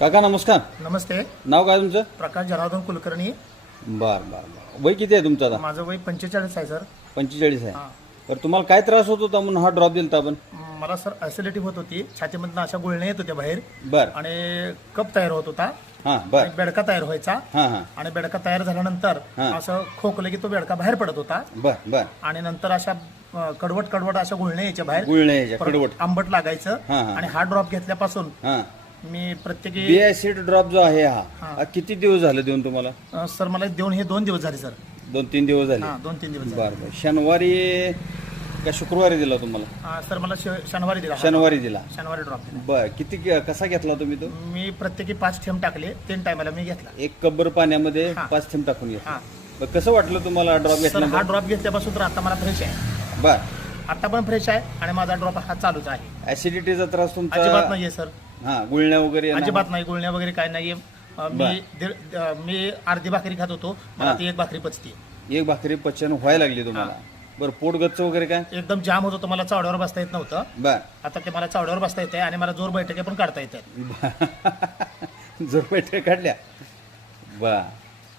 काका नमस्कार. नमस्ते. नाव काय तुमचं? प्रकाश जनार्दन कुलकर्णी. बर बर बर. वय किती आहे तुमचं आता? माझं वय 45 आहे सर. 45 आहे. हां. तर तुम्हाला काय त्रास होत होता म्हणून हा ड्रॉप दिलता आपण? मला सर ॲसिडिटी होत होती, छातीमधनं अशा गुळण्या येत होत्या बाहेर बर. आणि कप तयार होत होता हां बर. आणि बेडका तयार व्हायचा हां हां आणि बेडका तयार झाल्यानंतर हां. असं खोकलं की तो बेडका बाहेर पडत होता बर बर. आणि नंतर अशा कडवट कडवट अशा गुळण्या यायच्या बाहेर, गुळण्या यायच्या, परत कडवट. आंबट लागायचं हां, हां. आणि हा ड्रॉप घेतल्यापासून हां. मी प्रत्येकी बी ऍसिड ड्रॉप जो आहे हा हां. हा किती दिवस झाले देऊन तुम्हाला? सर मला देऊन हे 2 दिवस झाले सर. 2-3 दिवस झाले. हां 2-3 दिवस झाले. बर बर. शनिवारी का शुक्रवारी दिला तुम्हाला? सर मला शनिवारी दिला. शनिवारी दिला. शनिवारी ड्रॉप दिला. बर. किती कसा घेतला तुम्ही तो? मी प्रत्येकी 5 थेंब टाकले, 3 टायमाला मी घेतला. एक कब्बर पाण्यामध्ये हां. 5 थेंब टाकून घेतला. हां. बरं, कसं वाटलं तुम्हाला ड्रॉप सर घेतला? हा ड्रॉप घेतल्यापासून तर आता मला फ्रेश आहे. बर. आता पण फ्रेश आहे आणि माझा ड्रॉप हा चालूच आहे. ऍसिडिटीचा त्रास तुमचा? अजिबात नाहीये सर. हा, गुळण्या वगैरे ना? अजिबात नाही, गुळण्या वगैरे काय नाहीये. मी अर्धी भाकरी खात होतो, मला हां. ती एक भाकरी पचते. एक भाकरी पचन व्हायला लागली तुम्हाला? बरं. पोट गच्च वगैरे काय? एकदम जाम होत होतं, मला चावड्यावर बसता येत नव्हतं. बर. आता ते मला चावड्यावर बसता येते आणि मला जोर बैठके पण काढता येतात. जोर बैठक काढल्या? बर.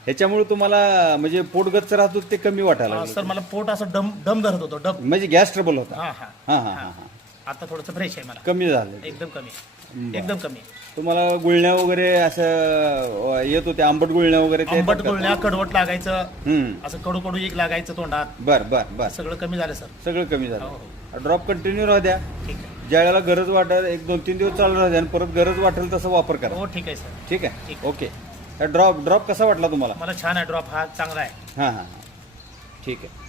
ह्याच्यामुळे तुम्हाला म्हणजे पोट गच्च राहत होतं ते कमी वाटायला लागलं? सर मला पोट असं दम धरत होतं, डम. म्हणजे गॅस ट्रबल होता? हा हा हा हा हा. आता थोडंसं फ्रेश आहे मला, कमी झालं? एकदम कमी, बरं. एकदम कमी. तुम्हाला गुळण्या वगैरे असं येत होते, आंबट गुळण्या वगैरे ते आंबट येतात का? गुळण्या, कडवट लागायचं, हम्म. असं कडू कडू एक लागायचं तोंडात, बर बर बर. सगळं कमी झालं सर. सगळं कमी हो, झालं. ड्रॉप कंटिन्यू राहू द्या. ठीक आहे. ज्या वेळेला गरज वाटेल 1-2-3 दिवस चालू राहू द्या आणि परत गरज वाटेल तसं वापर करा. हो ठीक आहे सर. ठीक आहे. ठीक. ओके. ड्रॉप कसा वाटला तुम्हाला? मला छान आहे ड्रॉप, हा चांगला आहे. हां हां हां. ठीक आहे.